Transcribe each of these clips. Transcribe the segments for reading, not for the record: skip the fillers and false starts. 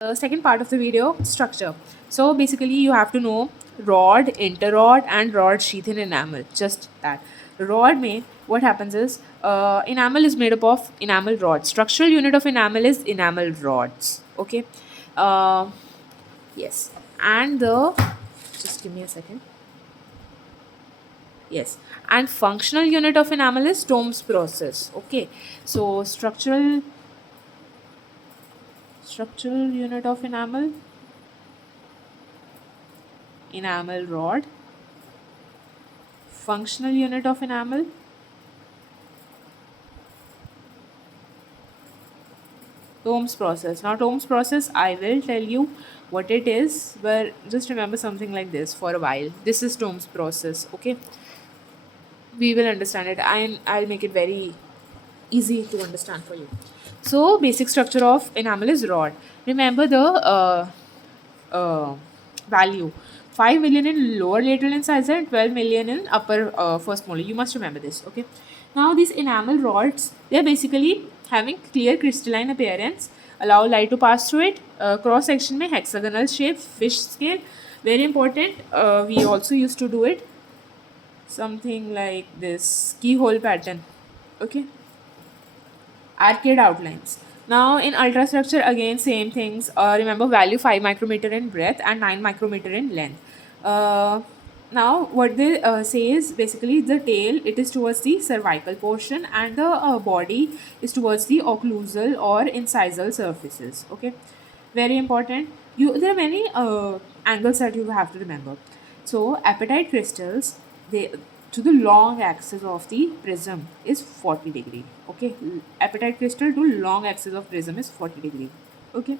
The second part of the video, structure. So basically you have to know rod, interrod and rod sheath in enamel. Just that. Rod may, what happens is enamel is made up of enamel rods. Structural unit of enamel is enamel rods. Okay. Uh, yes. And the, just give me a second. Yes. And functional unit of enamel is Tome's process. Okay. So structural unit of enamel rod. Functional unit of enamel, Tome's process. Now Tome's process, I will tell you what it is, but just remember something like this for a while. This is Tome's process. Okay, we will understand it, and I'll make it very easy to understand for you. So basic structure of enamel is rod. Remember the uh, value, 5 million in lower lateral incisor and 12 million in upper first molar. You must remember this. Okay, now these enamel rods, they're basically having clear crystalline appearance, allow light to pass through it. Cross section में hexagonal shape, fish scale, very important. We also used to do it something like this keyhole pattern. Okay, arcade outlines. Now in ultrastructure, again same things. Remember value 5 micrometer in breadth and 9 micrometer in length. Uh, now what they say is basically the tail, it is towards the cervical portion, and the body is towards the occlusal or incisal surfaces. Okay, very important. There are many angles that you have to remember. So apatite crystals, they, to the long axis of the prism is 40 degree. Okay, apatite crystal to long axis of prism is 40 degree. Okay,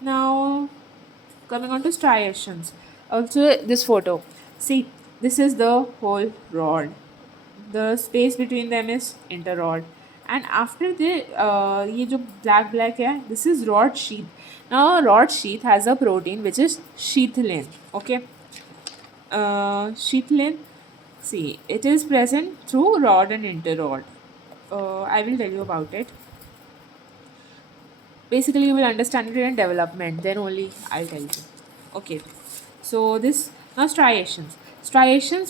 now coming on to striations. Also this photo, see, this is the whole rod, the space between them is interrod, and after the ये जो black है, this is rod sheath. Now rod sheath has a protein which is sheathulin. Okay, sheathulin, see, it is present through rod and interrod. I will tell you about it. Basically you will understand it in development, then only I'll tell you. Okay, so this, now striations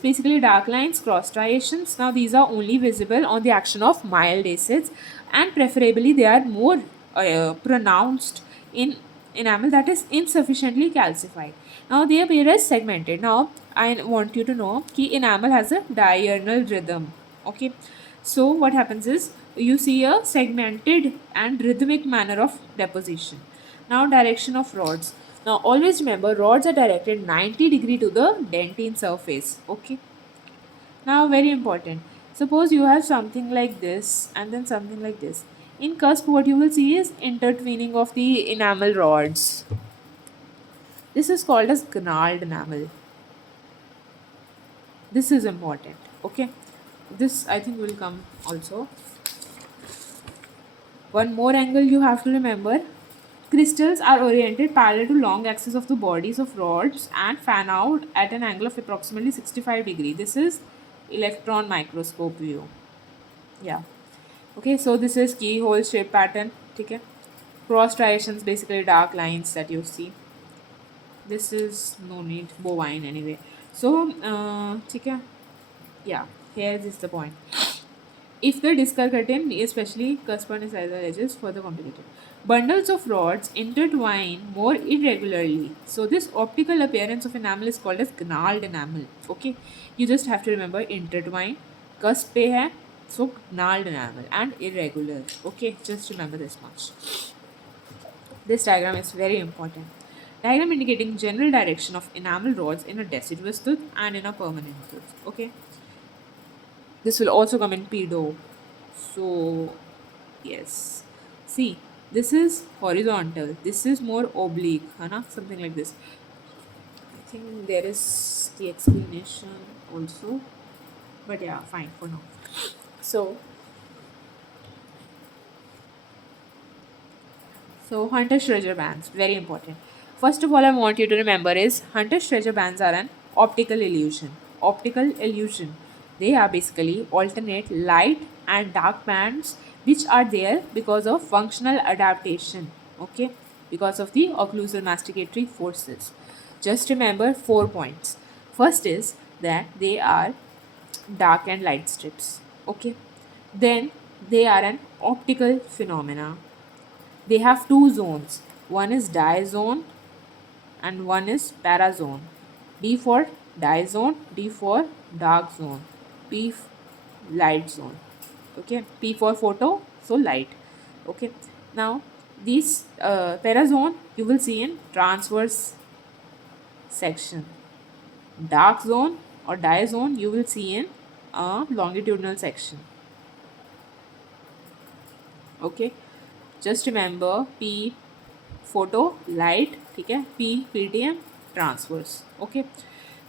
basically dark lines, cross striations. Now these are only visible on the action of mild acids, and preferably they are more pronounced in enamel that is insufficiently calcified. Now they appear as segmented. Now I want you to know that enamel has a diurnal rhythm. Okay, so what happens is you see a segmented and rhythmic manner of deposition. Now direction of rods. Now always remember rods are directed 90 degree to the dentine surface. Okay. Now very important. Suppose you have something like this and then something like this. In cusp what you will see is intertwining of the enamel rods. This is called as gnarled enamel. This is important. Okay. This I think will come also. One more angle you have to remember. Crystals are oriented parallel to long axis of the bodies of rods and fan out at an angle of approximately 65 degree. This is electron microscope view. Yeah. Okay, so this is keyhole shape pattern. Okay. Cross striations, basically dark lines that you see. This is no need, bovine anyway. So, okay. Yeah, here is the point. If the disc are curtain, especially cusp and incisor edges, further complicated. Bundles of rods intertwine more irregularly. So this optical appearance of enamel is called as gnarled enamel. Okay, you just have to remember intertwine, cusp पे है, so gnarled enamel and irregular. Okay, just remember this much. This diagram is very important. Diagram indicating general direction of enamel rods in a deciduous tooth and in a permanent tooth. Okay. This will also come in pedo. So, yes. See, this is horizontal. This is more oblique. Hana? Something like this. I think there is the explanation also. But yeah, fine for now. So Hunter's treasure bands, very important. First of all, I want you to remember is Hunter's treasure bands are an optical illusion. Optical illusion. They are basically alternate light and dark bands which are there because of functional adaptation. Okay. because of the occlusal masticatory forces. Just remember 4 points. First is that they are dark and light strips. Okay. Then they are an optical phenomena. They have two zones. One is dye-zone and one is para-zone. D for dye-zone, D for dark zone, light zone. Okay, P for photo, so light. Okay, now these para-zone you will see in transverse section. Dark zone or dye zone you will see in a longitudinal section. Okay, just remember P photo light, ठीक है, P PTM transverse. Okay,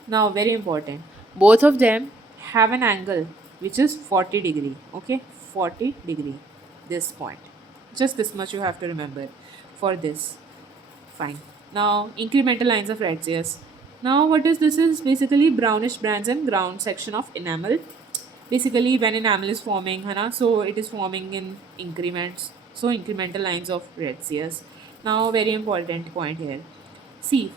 now very important, both of them have an angle which is 40 degree. Okay, 40 degree, this point, just this much you have to remember for this. Fine. Now incremental lines of Retzius. Now what is this is basically brownish bands and ground section of enamel. Basically when enamel is forming, है ना, so it is forming in increments. So incremental lines of Retzius. Now very important point here. See,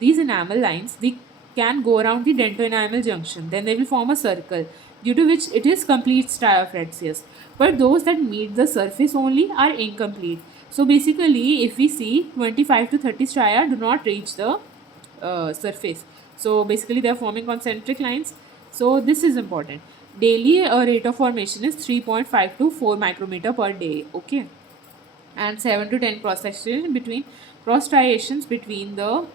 these enamel lines, they can go around the dento-enamel junction. Then they will form a circle, due to which it is complete striophragmatious. But those that meet the surface only are incomplete. So basically, if we see 25 to 30 stria do not reach the surface. So basically, they are forming concentric lines. So this is important. Daily rate of formation is 3.5 to 4 micrometer per day. Okay, and 7 to 10 cross section between cross striations between the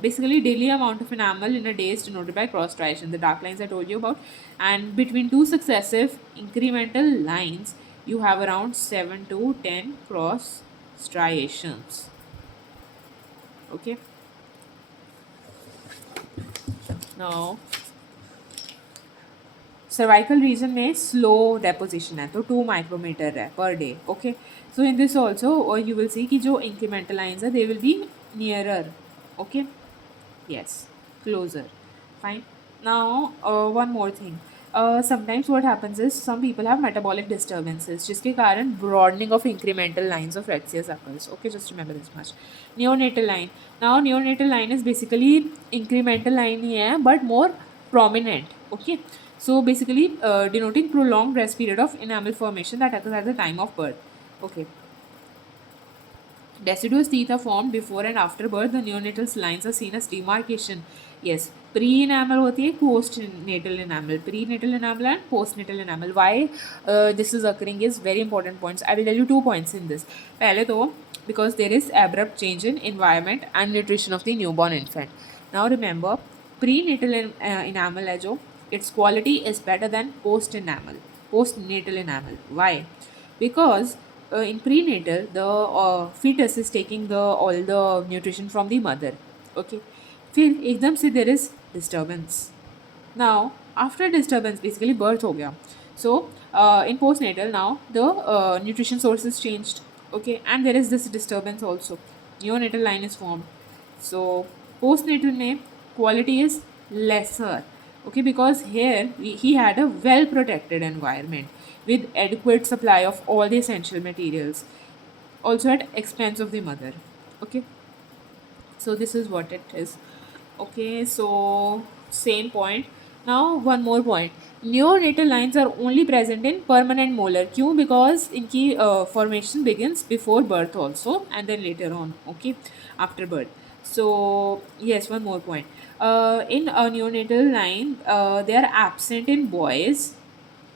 basically daily amount of enamel in a day is denoted by cross striation, the dark lines I told you about, and between two successive incremental lines you have around 7 to 10 cross striations. Okay, now cervical region में slow deposition है तो 2 micrometer है per day. Okay, so in this also you will see कि जो incremental lines है they will be nearer. Okay, yes, closer. Fine. Now one more thing, sometimes what happens is some people have metabolic disturbances जिसके कारण broadening of incremental lines of Retzius occurs. Okay, just remember this much. Neonatal line. Now neonatal line is basically incremental line ही है but more prominent. Okay, so basically denoting prolonged rest period of enamel formation that occurs at the time of birth. Okay, deciduous teeth are formed before and after birth. The neonatal lines are seen as demarcation. Yes, pre-enamel होती है, post-natal enamel, prenatal enamel and post-natal enamel. Why this is occurring is very important points. I will tell you 2 points in this. पहले तो because there is abrupt change in environment and nutrition of the newborn infant. Now remember, prenatal enamel है जो, its quality is better than post-natal enamel. Why? Because in prenatal the fetus is taking the all the nutrition from the mother. Okay, फिर एकदम से there is disturbance. Now after disturbance basically birth हो गया. So in postnatal now the nutrition source is changed. Okay, and there is this disturbance also, neonatal line is formed. So postnatal में quality is lesser. Okay, because here he had a well protected environment with adequate supply of all the essential materials, also at expense of the mother. Okay, so this is what it is. Okay, so same point. Now one more point, neonatal lines are only present in permanent molar. क्यों? Because इनकी formation begins before birth also and then later on. Okay, after birth. So yes, one more point, in a neonatal line they are absent in boys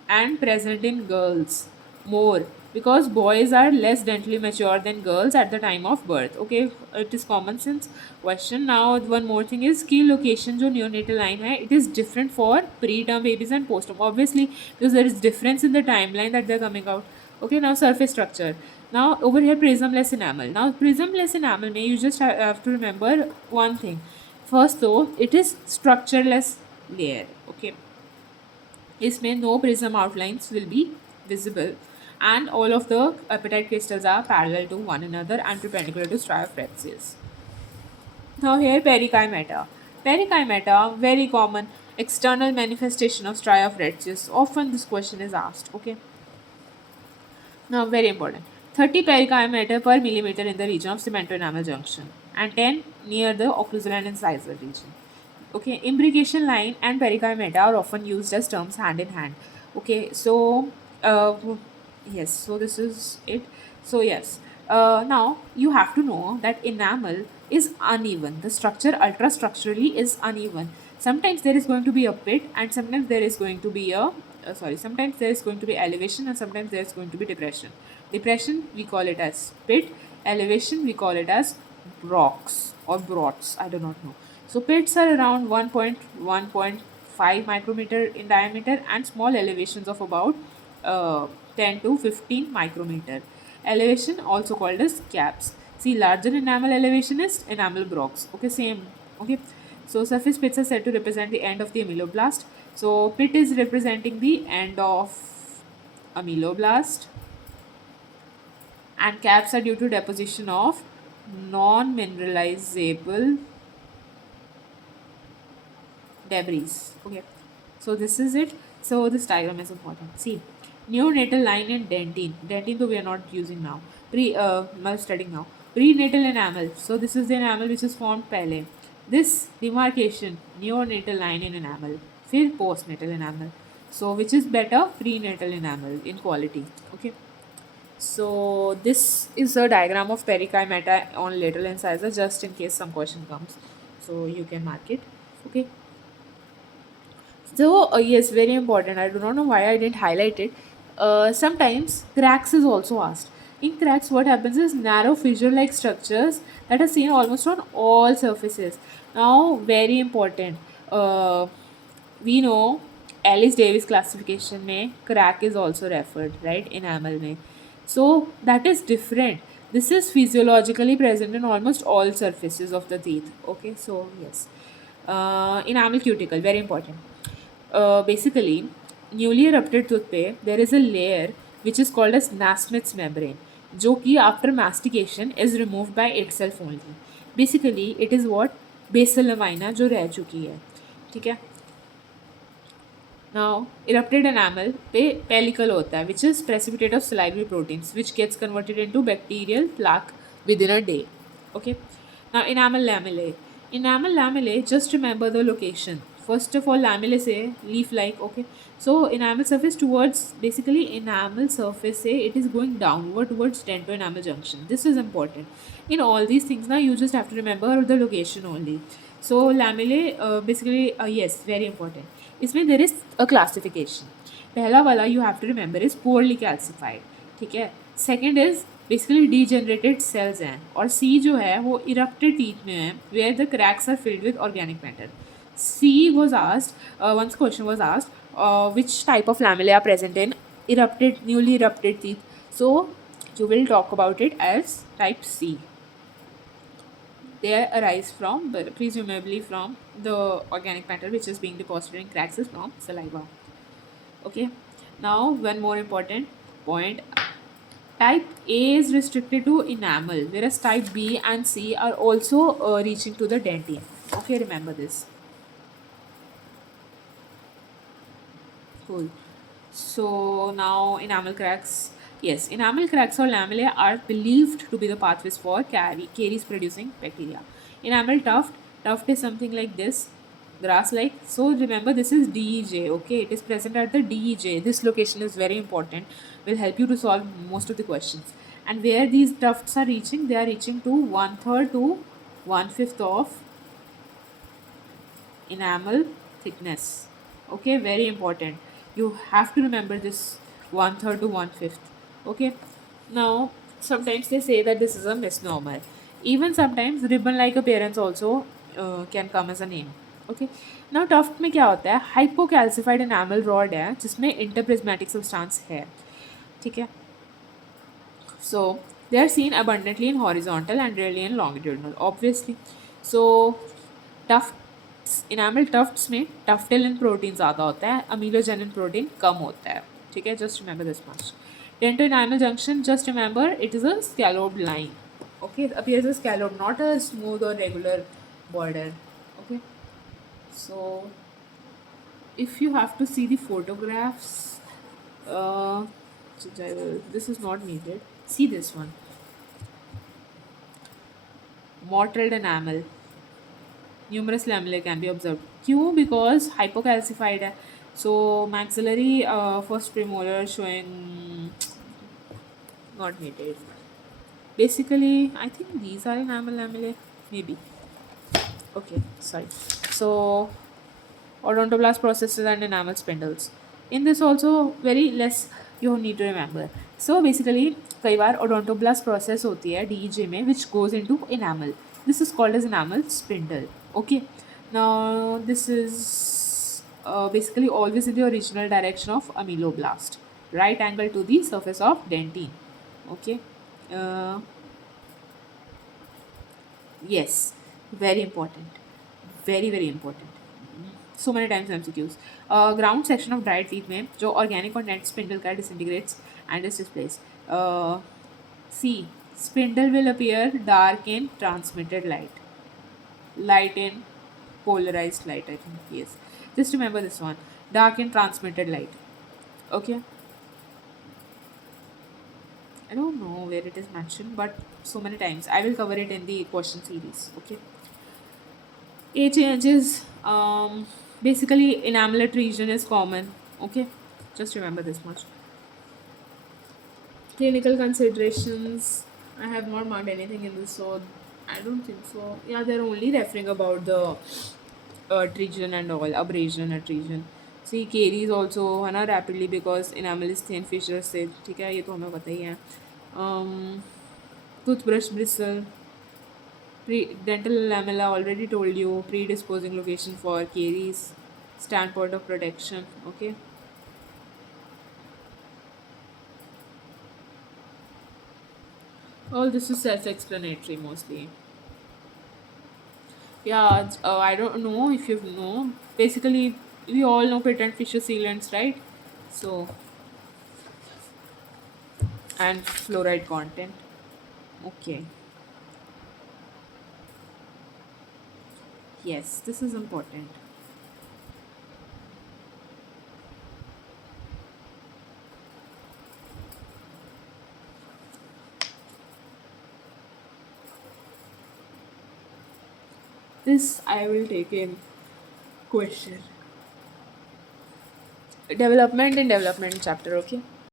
and present in girls more, because boys are less dentally mature than girls at the time of birth. Okay, it is common sense question. Now one more thing is key location जो neonatal line है, it is different for preterm babies and postterm, obviously because there is difference in the timeline that they are coming out. Okay, now surface structure. Now over here prismless enamel. Now prismless enamel may you just have to remember one thing. First though, it is structureless layer. Okay, इसमें no prism outlines will be visible and all of the apatite crystals are parallel to one another and perpendicular to striophragmatious. Now here pericymeta. Pericymeta, very common external manifestation of striophragmatious. Often this question is asked. Okay, now very important. 30 perichimeter per millimeter in the region of cemento-enamel junction, and 10 near the occlusal and incisor region. Okay, imbrication line and perichimeter are often used as terms hand in hand. Okay, so uh, yes, so this is it. So yes, now you have to know that enamel is uneven. The structure ultrastructurally is uneven. Sometimes there is going to be a pit, and sometimes there is going to be a sometimes there is going to be elevation, and sometimes there is going to be depression. Depression we call it as pit. Elevation we call it as rocks or brots. I do not know. So pits are around 1.1.5 micrometer in diameter and small elevations of about 10 to 15 micrometer. Elevation also called as caps. See, larger enamel elevation is enamel brocs. Okay, same. Okay. So surface pits are said to represent the end of the ameloblast. So pit is representing the end of ameloblast, and caps are due to deposition of non-mineralizable debris. Okay, so this is it. So this diagram is important. See, neonatal line and dentine though we are not using now, not studying now. Prenatal enamel, so this is the enamel which is formed pehle. This demarcation, neonatal line in enamel. फिर postnatal enamel, so which is better? Prenatal enamel in quality. Okay, so this is a diagram of perichimeter on lateral incisor, just in case some question comes, so you can mark it. Okay, so, yes, very important. I do not know why I didn't highlight it. Sometimes cracks is also asked. In cracks, what happens is narrow fissure-like structures that are seen almost on all surfaces. Now, very important. Uh, we know Alice Davis classification में crack is also referred, right? Enamel में. So that is different. This is physiologically present in almost all surfaces of the teeth. Okay, so yes. Enamel cuticle, very important. Basically, newly erupted tooth पे there is a layer which is called as Nasmyth's membrane, जो कि after mastication is removed by itself only. Basically, it is what basal lamina जो रह चुकी है, ठीक है. Now, erupted enamel पे pellicle होता है, which is precipitate of salivary proteins, which gets converted into bacterial plaque within a day. Okay. Now, enamel lamellae. Enamel lamellae, just remember the location. First of all, lamellae say leaf-like. Okay. So, enamel surface towards, basically enamel surface say it is going downward towards dento-enamel junction. This is important. In all these things now, you just have to remember the location only. So, lamellae, basically, yes, very important. इसमें there is a classification. पहला वाला you have to remember is poorly calcified, ठीक है. Second is basically degenerated cells हैं, और सी जो है वो इरप्टेड टीथ में है where the cracks are filled with organic matter. C was asked, once question was asked which type of lamellae are present in erupted, newly erupted teeth. So you will talk about it as type C. They arise from, presumably from the organic matter which is being deposited in cracks is from saliva. Okay, now one more important point. Type A is restricted to enamel, whereas type B and C are also reaching to the dentine. Okay, remember this. Cool. So now enamel cracks. Yes, enamel cracks or lamellae are believed to be the pathways for caries producing bacteria. Enamel tuft. Tuft is something like this, grass like. So remember this is DEJ. Okay, it is present at the DEJ. This location is very important. Will help you to solve most of the questions. And where these tufts are reaching, they are reaching to 1/3 to 1/5 of enamel thickness. Okay, very important. You have to remember this 1/3 to 1/5. Okay, now sometimes they say that this is a misnomer. Even sometimes ribbon like appearance also can come as a name. Okay, now tuft में क्या होता है? हाइपोकैल्सिफाइड enamel rod है जिसमें इंटरप्रिज्मेटिक substance है, ठीक है. So they are seen abundantly in horizontal and rarely in longitudinal, obviously. So tufts, enamel tufts में tuftilin प्रोटीन ज़्यादा होता है, अमीलोजेनिन प्रोटीन कम होता है, ठीक है. Just remember this much. Dento enamel junction, just remember it is a scalloped line. Okay, it appears as scalloped, not a smooth or regular border. Okay, so if you have to see the photographs, this is not needed. See this one, mottled enamel. Numerous lamellae can be observed. Q because hypocalcified है. So maxillary first premolar showing not needed. Basically, I think these are enamel lamellae. Maybe. Okay, sorry. So odontoblast processes and enamel spindles. In this also very less you need to remember. So basically कई बार odontoblastic process होती है DEJ में which goes into enamel. This is called as enamel spindle. Okay. Now this is basically always in the original direction of ameloblast, right angle to the surface of dentine. Okay. Uh, yes, very important. Very very important. So many times MCQs. Ground section of dried teeth में जो organic content spindle का disintegrates and is displaced. C. Spindle will appear dark in transmitted light. Light in polarized light, I think. Yes. Just remember this one. Dark in transmitted light. Okay. I don't know where it is mentioned, but so many times. I will cover it in the question series. Okay. A changes. Basically, enamelate region is common. Okay. Just remember this much. Clinical considerations. I have not marked anything in this, so I don't think so. Yeah, they're only referring about the atresion and all, abrasion, atresion. See, caries also है ना rapidly because enamel is thin fissures से, ठीक है, ये तो हमें पता ही है. Um, toothbrush bristle, dental lamella already told you, predisposing location for caries, standpoint of protection. Okay. All this is self-explanatory mostly. Yeah, I don't know if you know. Basically, we all know patent fissure sealants, right? So, and fluoride content. Okay. Yes, this is important. This I will take in question. Development in development chapter, okay?